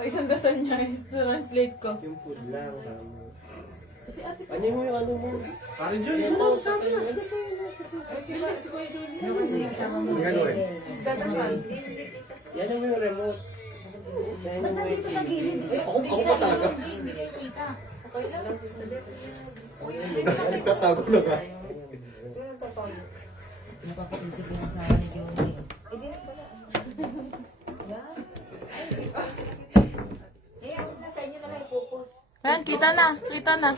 isang dasal niya, translate ko. Yung food lang. Kasi ate ko. Ano mo yung ano mo? Parang Jun, yung tawag sa akin. Ay, si Kuya Julie. Dadasal. Yan yung remote. Ba't nandito sa gilid? Ako pa talaga. Okay lang. Nagtatago na ka. Napakaisip yung asawa ni Johnny. Eh, ako na sa inyo na lang ipopost. Ayan, kita na. Kita na.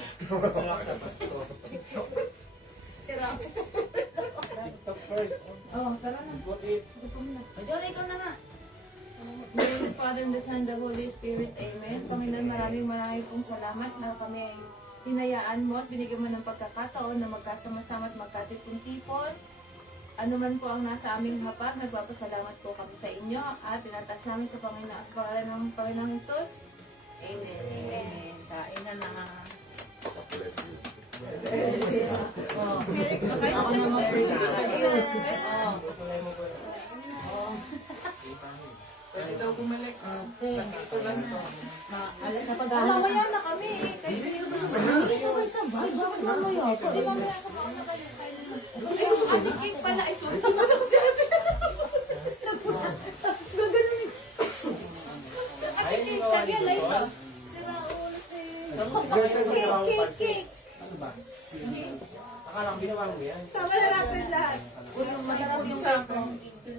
Sira. TikTok first. Oh, tara na. Got it. Johnny, ikaw na nga. Name of the Father, and the Son, and the Holy Spirit. Amen. Panginoon, maraming pong salamat na kami ay hinayaan mo at binigyan mo ng pagkakataon na magkasama-sama at magkatipon-tipon. Ano man po ang nasa aming hapag, nagpapasalamat po kami sa inyo at tinatas namin sa Panginoon at pangalan ng Panginoong Jesus. Amen. Amen. Kain na na. Ako na Okay. Alam na pag-aaral. mamaya na kami. Sabay-sabay. Bakit mamaya? Di mamaya ka pa na kayo. Ay, ate Kim pala. Ay, sorry. Tumala ko si ate. Ate Kim, sagyan na ito. Sira ulo sa'yo. Cake. Ano ba? Akala ko ginawa mo yan. Sama na natin lahat. Masarap yung sapo.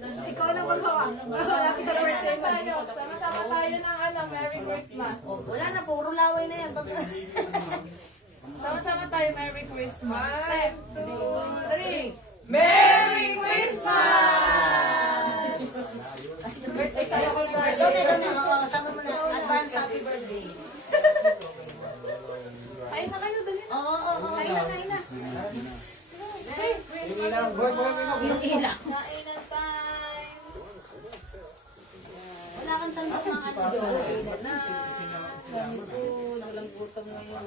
Ikaw na maghawa. Wala kita na birthday mo. Sama-sama tayo ng Merry Christmas. Wala na, puro laway na yan. Sama-sama tayo, Merry Christmas. 1, 2, 3. Merry Christmas! Birthday tayo kay Ikaw na. Sama mo na. Advance happy birthday. Ay, na kayo, dali na. Oo. Kain na. Hey, Yung ilang, boy, Yung ilaw. Kainan time. Wala kang saan mga ate Johnny. Na. Walang gutom ngayon.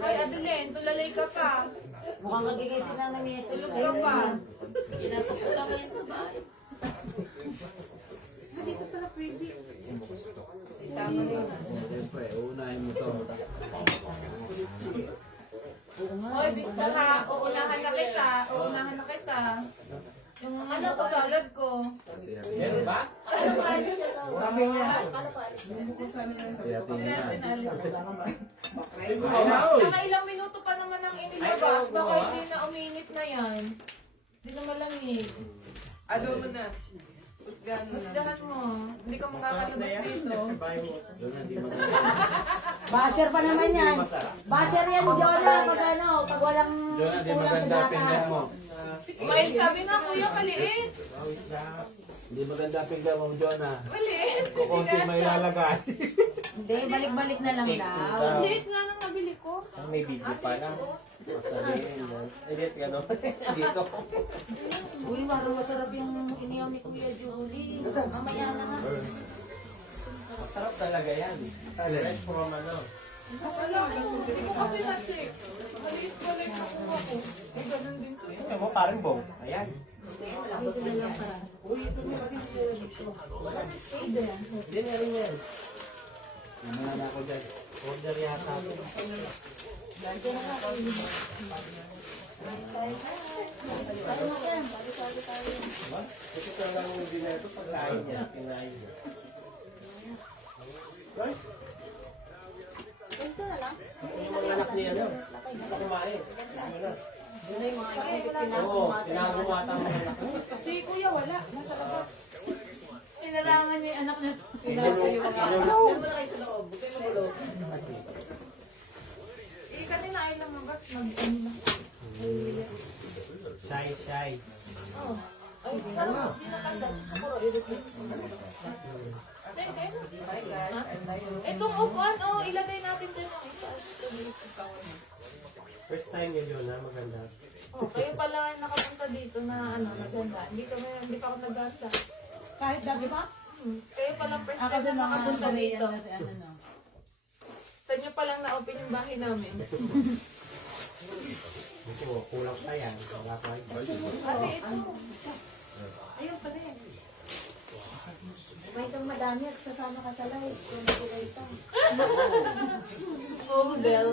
Ay, Adeline, tulalay ka pa. Mukhang nagigising lang na misis. Tulog ka pa. Pinapasok lang ngayon sa bahay. Siyempre, uunahin mo to. Hoy, Bista ha, uunahan na kita. Uunahan na kita. Yung ano ko, salad ko. Yan ba? Kaya tingnan. Nakailang minuto pa naman ang inilabas. Baka hindi na uminit na yan. Hindi na malamig. Ano mo na? Pusgahan mo na. Masgahan mo. Hindi ka makakalabas dito. Doon na, di maganda. Basher pa naman yan. Basher yan, Jola. Pag walang Doon na, di kulang sa maganda pinggan gatas. mo. May sabi nga kuya, maliit. Hindi maganda pinggan mo, Jonah. Maliit. Kukunti may lalagay. Hindi, balik-balik na lang daw. Maliit nga nang nabili ko. May video pa na. Masaliin yan. Edit ka no? Dito. Uy, parang masarap yung iniyaw ni Kuya Julie. Mamaya na nga. Masarap talaga yan. Fresh from ano. Wala ko. Hindi ko kasi na-check. Maliit pala yung nakuha ko. Ay, ganun din to. Tingnan mo, parang bong. Ayan. Ito na lang para. Uy, ito na rin. Hindi na rin yan. Mamaya na ako dyan. Order yata. Diba? Ito talaga yung dinero pagkain niya. Kinain niya. Right? Ito na lang. Yung mga anak niya, ano? Ito kumain. Ano na? Oo, pinagumata mo anak. Si kuya wala. Nasa labas. Tinarangan niya yung anak niya. Inulog. Muna kayo sa loob. Huwag kayo mabulog. Eh, kasi na ay lumabas. Mag-ano na. Shy, shy. Ay, sarap. Sinakagad. Itong upuan, oh, ilagay natin dyan ng isa. First time niya yun, ha? Maganda. Oh, kayo pala nakapunta dito na ano, maganda. Hindi pa ako nagasa. Kahit dati pa? Kayo pala first Ako time sa na mga nakapunta dito. kasi ano no. Sa inyo palang na-open yung bahay namin. Ito, kulang pa yan. Wala pa rin. Ate, ito. Ayun pala yan. May kang madami at sasama ka sa live. Kung nagulay ka. Model.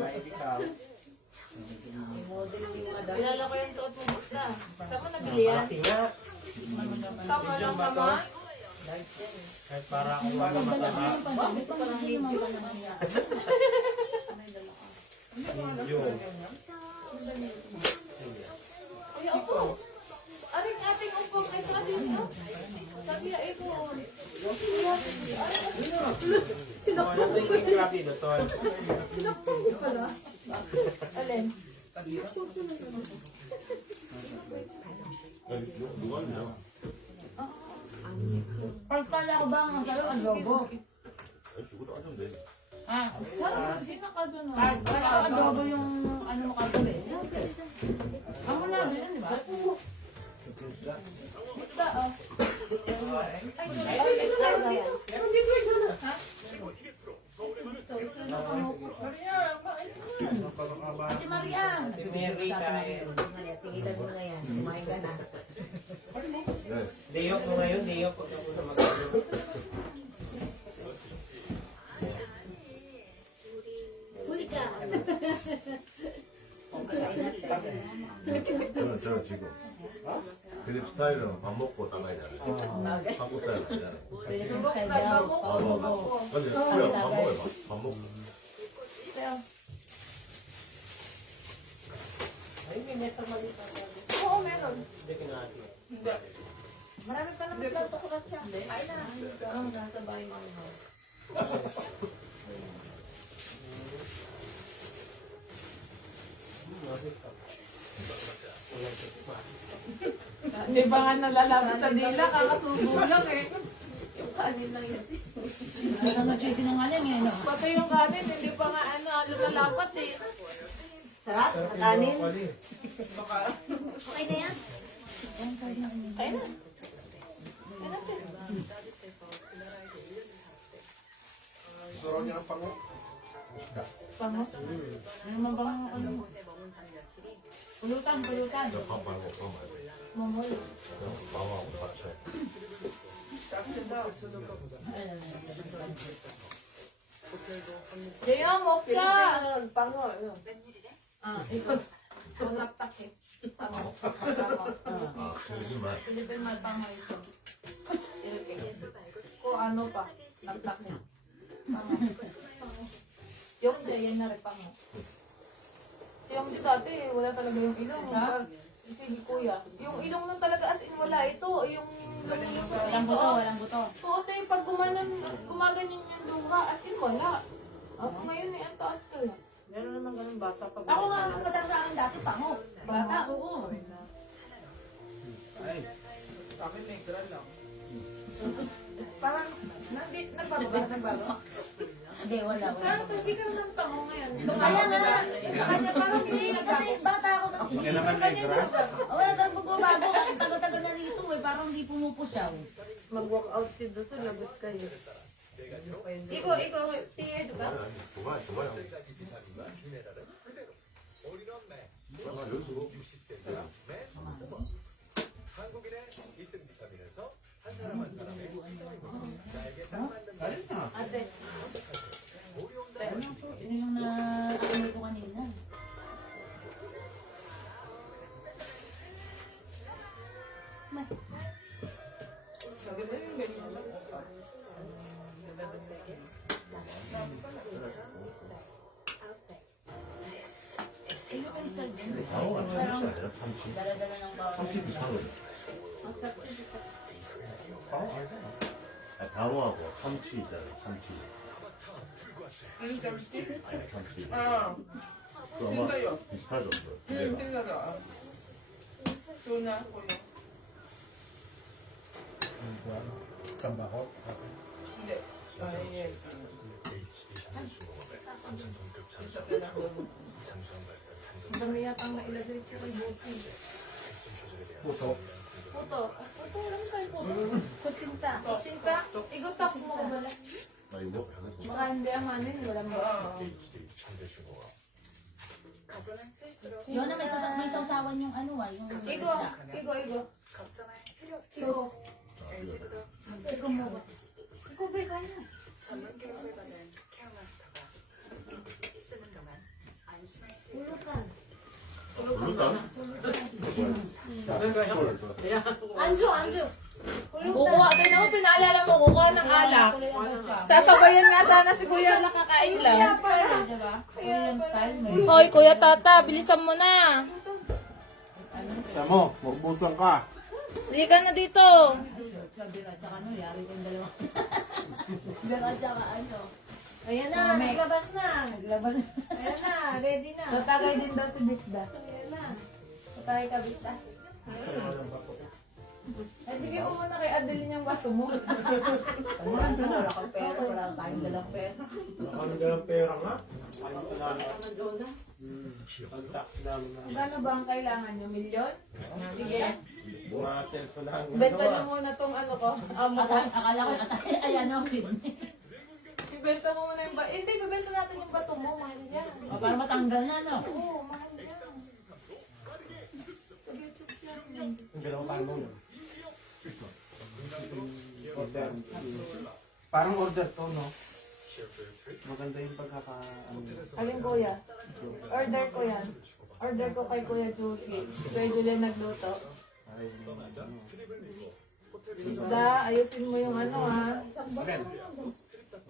May model din madami. Kilala ko yung suot mo basta. Saan mo nabili yan? Malaki nga. Tama lang naman. Kahit para akong wala matama. Gusto ko lang dito. Yung. Kuya, upo. Aring ating upo. Ay, sabi niya. Sabi niya, ito. Wala sa yung grabe na to. Alin? Pagkala ko ba ang adobo? Ah, Sarap. Hindi na ka doon. kala ko adobo yung ano mo kagabi. Amo na din, di ba? Basta, oh. Ate Maria! Mary tayo. Tingilan mo na yan. Kumain ka na. Day off mo ngayon, day off. Pag ako sa magkano. Huli ka! 저는 지금 그립 스타일은 밥 먹고 나가야 돼. 한국 스타일은 아니잖아. Tugok ka ba mo? 근데 그냥 밥 먹어요. 밥 먹고. Ay, may mesa maliit ako. Oo, meron. Hindi kinati. Marami pa naman plato ko siya. Ay na. Oo, nasa bahay mo. Di ba nga nalalapit sa dila? Kakasubo lang eh. Yung kanin lang yun. Ano ka magsisinungaling eh, no? Pati yung kanin, hindi pa nga lumalapat eh. Sarap? Kanin? Baka, Okay na yan? Kaya na. Sarap niya ang pango. Pango. Ano man bang ano mo? Pulutan. 밥 말고 밥 말고. Mamol. 그냥 밥하고 같이. kasi daw, sunod ka. Jaya, mok ka! Pango, ano? Ah, ikaw. Sulaptak eh. Pango. 아, 그러지만 Pilipin man pango ito. Kung ano pa. Laptak niya. Pango. Yung Jaya na rin pango. Yung di dati, wala talaga yung ilong. Ha? Sige kuya. Yung ilong lang talaga as in wala. Ito, yung Walang buto, walang buto. Oo, tayo pag gumaganyan yung luha, as in wala. Ngayon eh, ang taas ka lang. Meron naman ganun bata pag Ako nga, masarap sa akin dati, pango. Bata, oo. Ay, sa akin may gran lang. Parang, nagbago. Hindi, wala. Parang hindi ka naman pango ngayon. Kaya nga. Sa kanya parang hindi Kasi bata ako nang kailangan may grab. wala kang pagbabago. Ang tagal-tagal na rito eh. Parang hindi pumupusyaw. mag-walk out si Doso, lagot kayo. Iko, tingin ito ka? 좋아요, 좋아요. 여기서 Ate. Ito yung na-amoy ko kanina. Maganda yung ganyan lang. 방어가 참치 아니라 참치. Dala-dala ng bawang. 참치 비슷한 거죠. 방어 알잖아. 아, 방어하고 참치 있잖아요. 참치. Ano kamsti? 아니, 참치. Ah, 그 아마 진짜요? 비슷하죠. 그 yung 두개가. tingnan Tuna, kuya. Hindi. Ay, yes. Isa ka na doon. Ang dami yatang nailagay ko kay Boki. 또 Puto. Puto lang tayo po. Kutsinta. Sinta, igutok mo ba na? 나 이거 Baka hindi ang manin, walang ba? Yun na may sausawan yung ano ah. Yung Igo. Igo. Ikaw mo ba? Pulutan. Pulutan? Anjo, Anjo. Kukuha, tingnan mo, pinaalala mo, kukuha ng alak. Sasabayan nga sana si Kuya, nakakain lang. Hoy, Kuya Tata, bilisan mo na. Sa mo, magbusan ka. Hindi ka na dito. Ayan na, naglabas na. Ayan na, ready na. Tatagay din daw si Bisda. Ayan na. Tatagay ka, Bisda. Ay, sige mo muna kay Adeline yung bato mo. Wala kang pera, wala tayong dalang pera. Ano dalang pera nga? Ano ko namin? Pagtak namin na. Gano ba ang kailangan nyo? Milyon? Sige. Mga senso lang. Benta nyo muna tong ano ko. Akala ko, ay ano, Ibenta mo muna yung bato. Hindi, bibenta natin yung bato mo. Mahal yan. para matanggal na, no? Oo, mahal yan. Ang galaw parang mo yun. Order. Parang order to, no? Maganda yung pagkaka... Alin Kuya? Order ko yan. Order ko kay Kuya Julie. Kuya Julie nagluto. Ay, Isda, ayusin mo yung ano ha.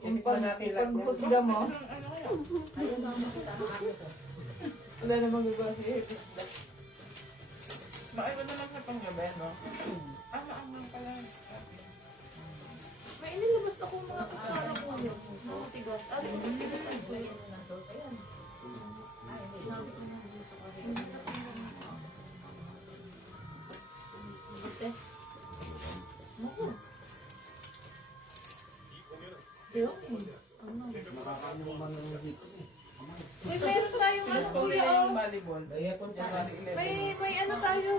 Yung paghusga mo. Wala namang gagawa siya. Isda. Maiba na lang sa panggabi, no? Ang pala. May inilabas ako mga kutsara ko yun. Mga tigas. Ano yung tigas ang Kuya? nakakanyuman ng dito eh. May meron tayong ano Kuya oh. Volleyball. Kaya kung May ano tayo.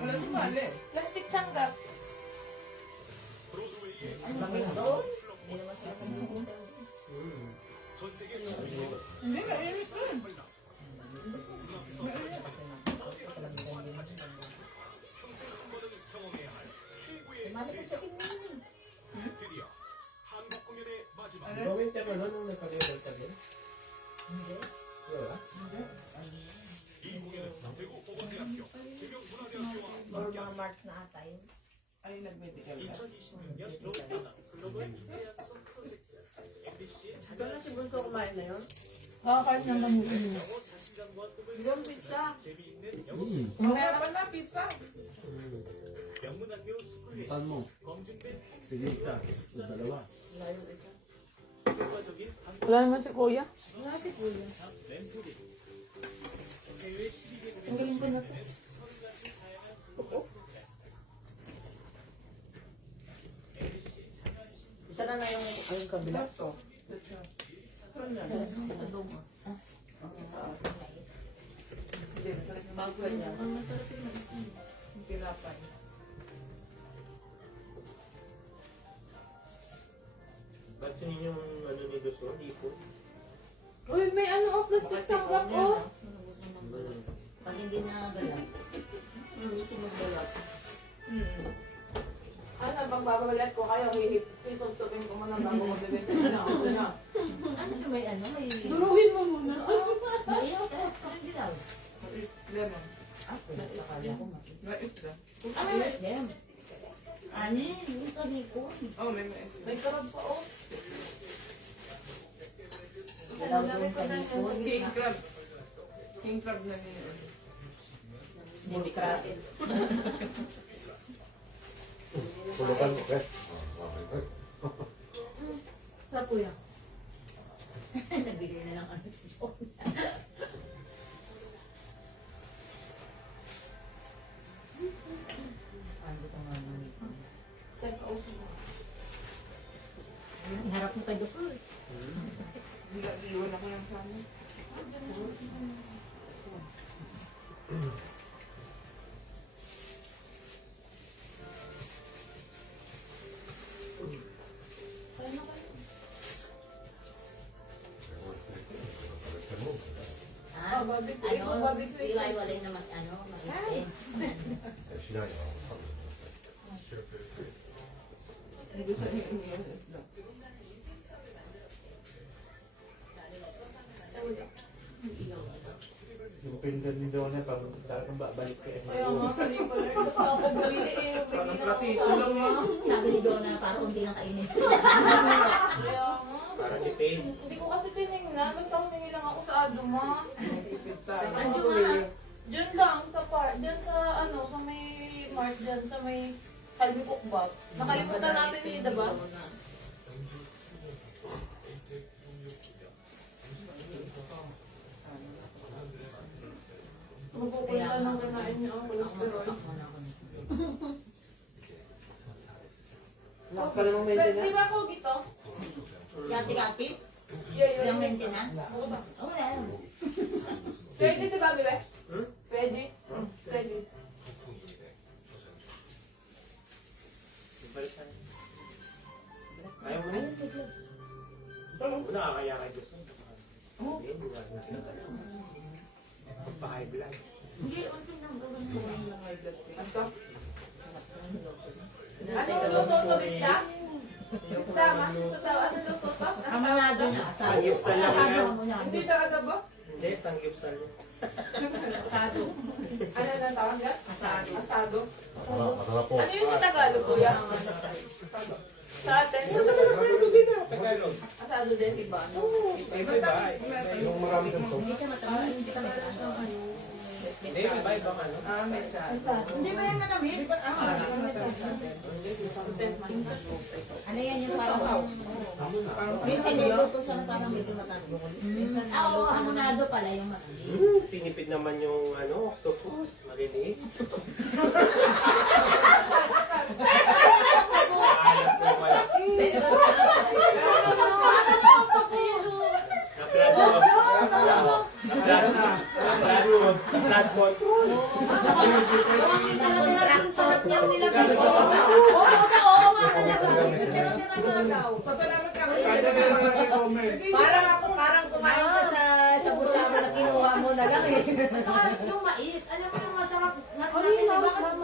Wala si Mali. Plastic tsanggap. Hindi, mainis na. Gawin ka na nung nagpalibal ka din? Hindi. Wala? Or mga March na ata yun. Ay, nag-medical ka. Ito na si Bunso kumain na yun? Kakakain naman yun. Yung pizza. Meron pa na pizza. Saan mo? Sige isa. Dalawa. Wala naman si Kuya. Ang galing ko na to. Isa na yung kabila. Ito. Saan yan? Hindi, masarap yung bago yan. Yung pinapay. Ba't sa inyong ano ni Gusto? Ipon? Uy, may ano oh, plastic tanggap oh. Pag hindi na galang. Gusto mo balat. Ano, pag babalat ko kayo, isupsupin ko muna bago ko bibenta na ako na. Ano may ano? May... Durugin mo muna. May iyo? Parang dilaw. Lemon. Akala ko mati. Mais lang. Ano may dem? Ani, yung tabi ko. Oh, may mais. May karab pa oh. Dilaw yung tabi ko. King crab. King crab na niya. Hindi krasin. Pulutan mo, eh. Sa Kuya. Nagbigay na lang ano si John. Ano ito nga naman ito? Iharap mo kay Dosol. Iwan ako ng sana. Ah, barbecue. Ikaw, ano? barbecue. Iwaiwalay na mas ano, mais 시간이 Hindi gusto niya yung isda. open ka din doon na pag talagang babalik ka. Kaya nga, pali pala. Basta ako bumili eh. Parang Bumili platito ako lang sa ah. Sabi ni Donna, parang unti lang kainin. Kaya nga. Para tipid. Hindi ko kasi tinignan. Basta humingi lang ako sa Aduma. Ano ko yun? Diyan lang, sa park. Diyan sa ano, sa may mark diyan, sa may Kalbi Cookbot. Nakalimutan natin yun, diba? Magpupunta ng kanain niyo ang cholesterol. Lahat ka namang Pero medyo di ba ako gito? Yati-kati? Yeah, Yung maintenance? Oo ba? Oo na. Pwede di ba, bebe? Hmm? Pwede? Pwede. Balik tayo. Ayaw mo na? Wala, nakakaya kay Diyos. Hindi, bukas na sila. Pa-high blood. Hindi, unti lang gawin mo. Ano? Ano luto to, Bista? Bista, masito daw. Ano luto to? Amanado na. Sangyupsal lang yan. Hindi ba adobo? Hindi, sangyupsal yan. Asado. Ano na tawag yan? Asado. Asado. Masarap po. Ano yung sa Tagalog, kuya? Sa atin? Tagalog. Asado din, diba? yung marami ng to. Hindi siya matama. Hindi ka matama. Hindi, iba ibang ano. Ah, may chat. Hindi ba yan malamig? Ano yan yung parang... Minsan may luto siya na parang medyo matamis. Oo, hamonado pala yung matamis. Tinipid naman yung ano, octopus. Maliliit. Alam ko malaki. Blood control. Sarap niya nila dito. Oo, oo, Pasalamat ka. Kahit na lang nag-comment. Parang kumain ka sa shabu-shabu na kinuha mo na lang eh. Yung mais, alam mo yung masarap na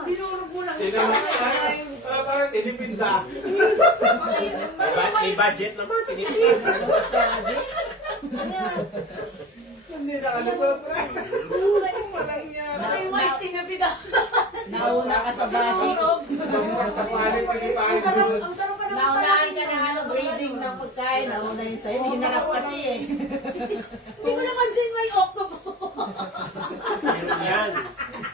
Dinurog mo lang. Parang tinipid na. May budget naman, tinipid. Hindi nakalusot. Walang yan. yung mais tinapida. Nauna ka sa bashing. Ang sarap pa naman. Naunahan ka na ano, grading ng pagkain. Nauna yun sa'yo. Hinarap kasi eh. Hindi ko napansin may octopus. Yan.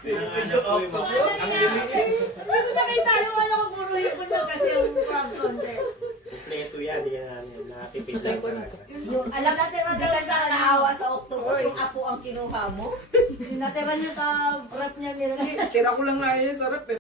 Ang ano, octopus. Ang liliit. Hindi ko nakita yung wala ko puro hipon na kasi yung crab concept. Kompleto yan. Yan. Natipid lang talaga. Yung, alam natin, hindi ka naawa sa octopus, yung apo ang kinuha mo. Natira niya sa wrap niya nila. Tira ko lang nga yun, sarap eh.